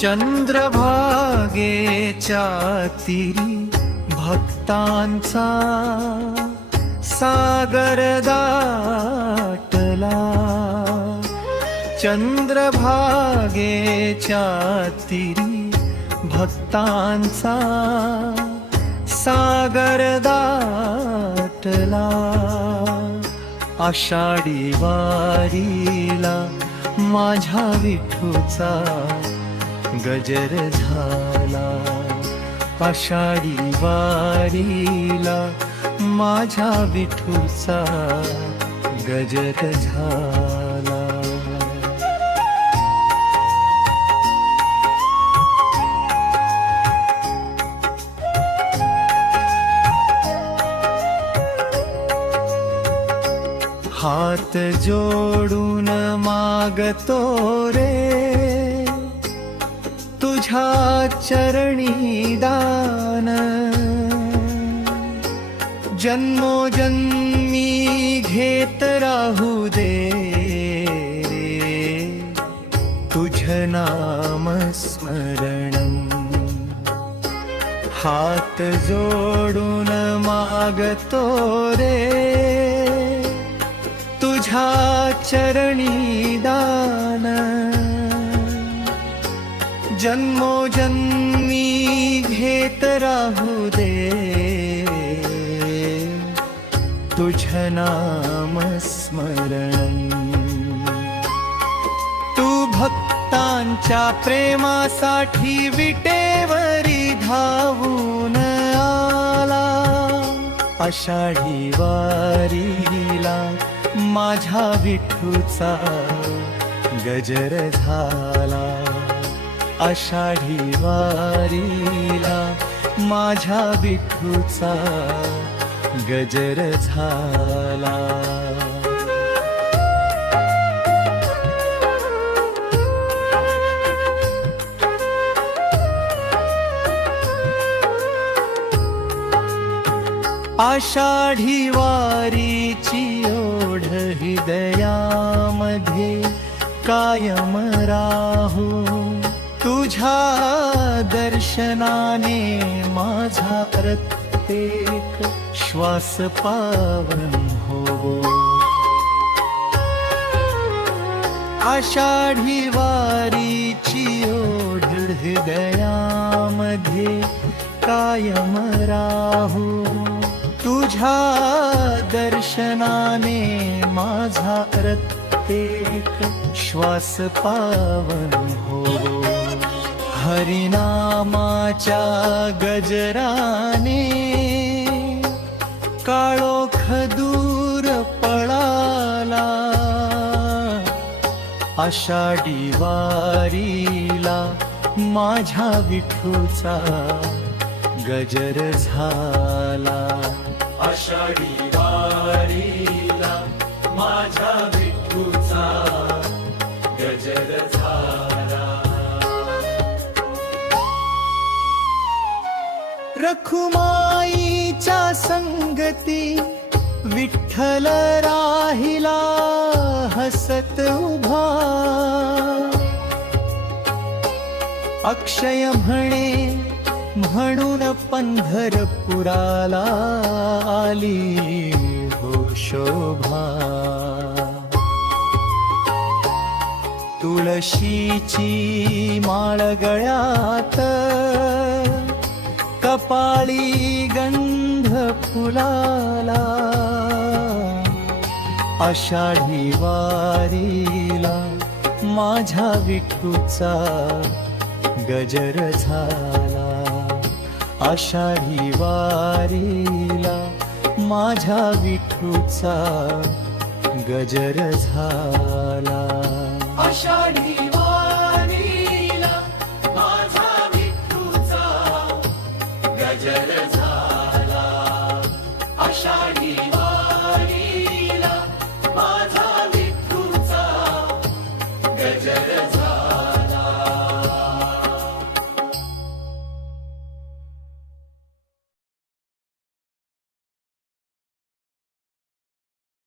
चंद्रभागेच्या तीरी भक्तांचा सागर दाटला. चंद्रभागेच्या तीरी भक्तांचा सागर दाटला. आषाढी वारीला माझ्या विठूचा गजर झाला. आषाढी वारीला माझ्या विठूचा गजर झाला. हात जोडून मागतो रे तुझ्या चरणी दान. जन्मोजन्मी घेत राहू दे तुझ नाम स्मरणं. हात जोडून मागतो रे तुझ्या चरणी दान. जन्मोजन्मी घेत राहू दे तुझ नाम स्मरण. तू भक्तांच्या प्रेमासाठी विटेवरी धावून आला. आषाढी वारीला माझ्या विठूचा गजर झाला. आषाढी वारीला माझ्या विठूचा गजर झाला. आषाढी वारीची ओढ हृदयामध्ये कायम राहू. तुझ्या दर्शनाने माझा प्रत्येक श्वास पावन होवो. आषाढी वारीची ओढ हृदयामध्ये कायम राहू. तुझ्या दर्शनाने माझा प्रत्येक श्वास पावन होवो. हरिनामाच्या गजराने काळोख दूर पळाला. आषाढी वारीला माझ्या विठूचा गजर झाला. आषाढी वारीला माझ्या विठूचा गजर झाला. रखुमाईच्या संगती विठ्ठल राहिला हसत उभा. अक्षय म्हणे म्हणून पंढरपुराला आली हो शोभा. तुळशीची माळ गळ्यात कपाळी गंध फुलाला. आषाढी वारीला माझ्या विठूचा गजर झाला. आषाढी वारीला माझ्या विठूचा गजर झाला. आषाढी वारीला माझ्या विठूचा गजर झाला. आषाढी